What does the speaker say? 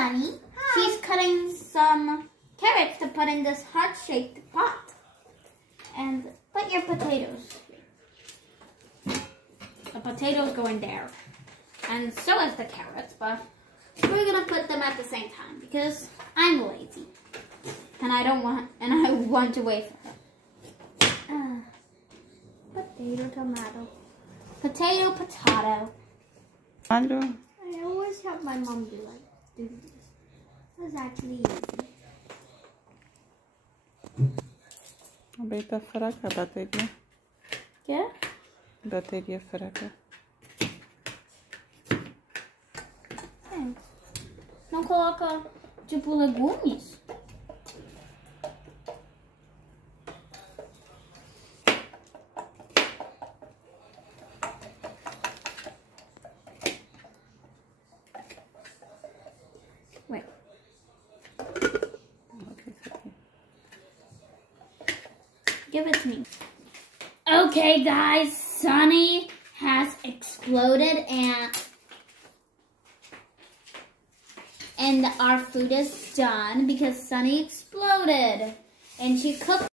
Sunny. She's cutting some carrots to put in this heart-shaped pot. And put your potatoes. The potatoes go in there. And so is the carrots, but we're gonna put them at the same time because I'm lazy. And I want to wait for her. Potato, tomato. Potato, potato. I always have my mom do this. It's actually easy. Bem, tá fraca a bateria. Quê? Bateria fraca. Não coloca, tipo, legumes? Wait. Give it to me. Okay, guys, Sunny has exploded and our food is done because Sunny exploded and she cooked